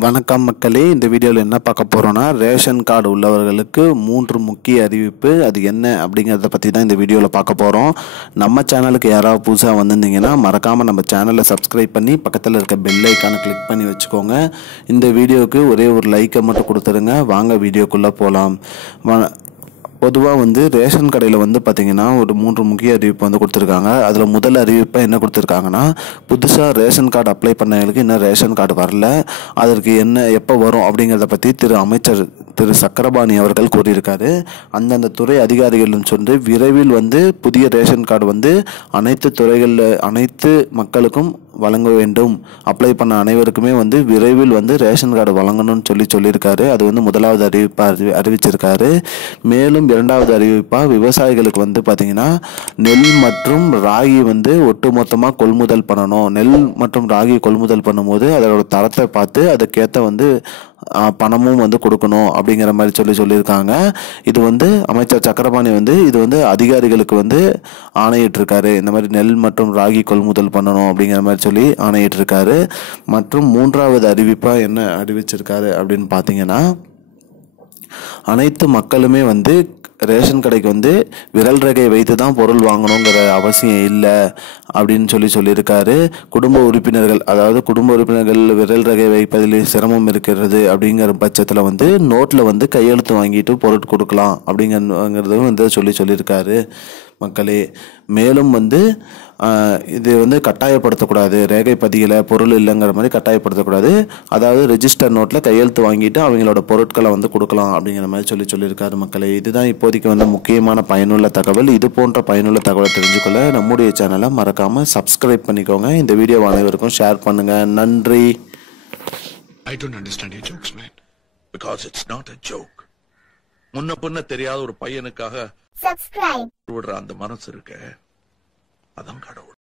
வணக்கம் மக்களே, இந்த வீடியோவில் என்ன பார்க்க போகிறோன்னா, ரேஷன் கார்டு உள்ளவர்களுக்கு 3 முக்கிய அறிவிப்பு. அது என்ன அப்படிங்கிறத பற்றி தான் இந்த வீடியோவில் பார்க்க போகிறோம். நம்ம சேனலுக்கு யாராவது புதுசாக வந்திருந்தீங்கன்னா மறக்காமல் நம்ம சேனலை சப்ஸ்கிரைப் பண்ணி பக்கத்தில் இருக்க பெல் ஐக்கானை கிளிக் பண்ணி வச்சுக்கோங்க. இந்த வீடியோவுக்கு ஒரே ஒரு லைக்கை மட்டும் கொடுத்துருங்க. வாங்க வீடியோக்குள்ளே போகலாம். பொதுவாக ரேஷன் கடையில் பார்த்திங்கன்னா ஒரு 3 முக்கிய அறிவிப்பு கொடுத்துருக்காங்க. அதில் முதல் அறிவிப்பை என்ன கொடுத்துருக்காங்கன்னா, புதுசாக ரேஷன் கார்டு அப்ளை பண்ணவங்களுக்கு இன்னும் ரேஷன் கார்டு வரல, அதற்கு எப்போ வரும் அப்படிங்கிறத பற்றி அமைச்சர் திரு சக்கரபாணி அவர்கள் கூறியிருக்காரு. அந்தந்த துறை அதிகாரிகள் சொல்லி விரைவில் புதிய ரேஷன் கார்டு அனைத்து துறைகளில் அனைத்து மக்களுக்கும் வழங்க வேண்டும், அப்ளை பண்ண அனைவருக்குமே விரைவில் ரேஷன் கார்டு வழங்கணும்னு சொல்லியிருக்காரு. அது முதலாவது அறிவிப்பாக அறிவிச்சிருக்காரு. மேலும் இரண்டாவது அறிவிப்பாக விவசாயிகளுக்கு பார்த்திங்கன்னா நெல் மற்றும் ராகி ஒட்டுமொத்தமாக கொள்முதல் பண்ணணும். நெல் மற்றும் ராகி கொள்முதல் பண்ணும்போது அதோட தரத்தை பார்த்து அதுக்கேற்ற பணமும் கொடுக்கணும் அப்படிங்கிற மாதிரி சொல்லியிருக்காங்க. இது அமைச்சர் சக்கரபாணி இது அதிகாரிகளுக்கு ஆணையிட்டிருக்காரு. இந்த மாதிரி நெல் மற்றும் ராகி கொள்முதல் பண்ணணும் அப்படிங்கிற மாதிரி சொல்லி ஆணையிட்டிருக்காரு. மற்றும் மூன்றாவது அறிவிப்பாக என்ன அறிவிச்சிருக்காரு அப்படின்னு பார்த்தீங்கன்னா, அனைத்து மக்களுமே ரேஷன் கடைக்கு விரல் ரேகை வைத்து தான் பொருள் வாங்கணுங்கிற அவசியம் இல்லை அப்படின்னு சொல்லியிருக்காரு. குடும்ப உறுப்பினர்கள், அதாவது குடும்ப உறுப்பினர்கள் விரல் ரேகை வைப்பதில் சிரமம் இருக்கிறது அப்படிங்கிற பட்சத்தில் நோட்டில் கையெழுத்து வாங்கிட்டு பொருள் கொடுக்கலாம் அப்படிங்கிறதும் சொல்லியிருக்காரு மக்களே. மேலும் இது கட்டாயப்படுத்தக்கூடாது, ரேகை பதியலை பொருள் இல்லைங்கிற மாதிரி கட்டாயப்படுத்தக்கூடாது. அதாவது ரெஜிஸ்டர் நோட்டில் கையெழுத்து வாங்கிட்டு அவங்களோட பொருட்களை கொடுக்கலாம் அப்படிங்கிற மாதிரி சொல்லியிருக்காரு மக்களே. இதுதான் இப்போதைக்கு முக்கியமான பயனுள்ள தகவல். இது போன்ற பயனுள்ள தகவலை தெரிஞ்சுக்கொள்ள நம்முடைய சேனலை மறக்காமல் சப்ஸ்கிரைப் பண்ணிக்கோங்க. இந்த வீடியோ அனைவருக்கும் ஷேர் பண்ணுங்கள். நன்றி. I don't understand your jokes, man. Because it's not a joke. முன்ன பின்ன தெரியாத ஒரு பையனுக்காக விடுற அந்த மனசு இருக்க, அதான் கடவுள்.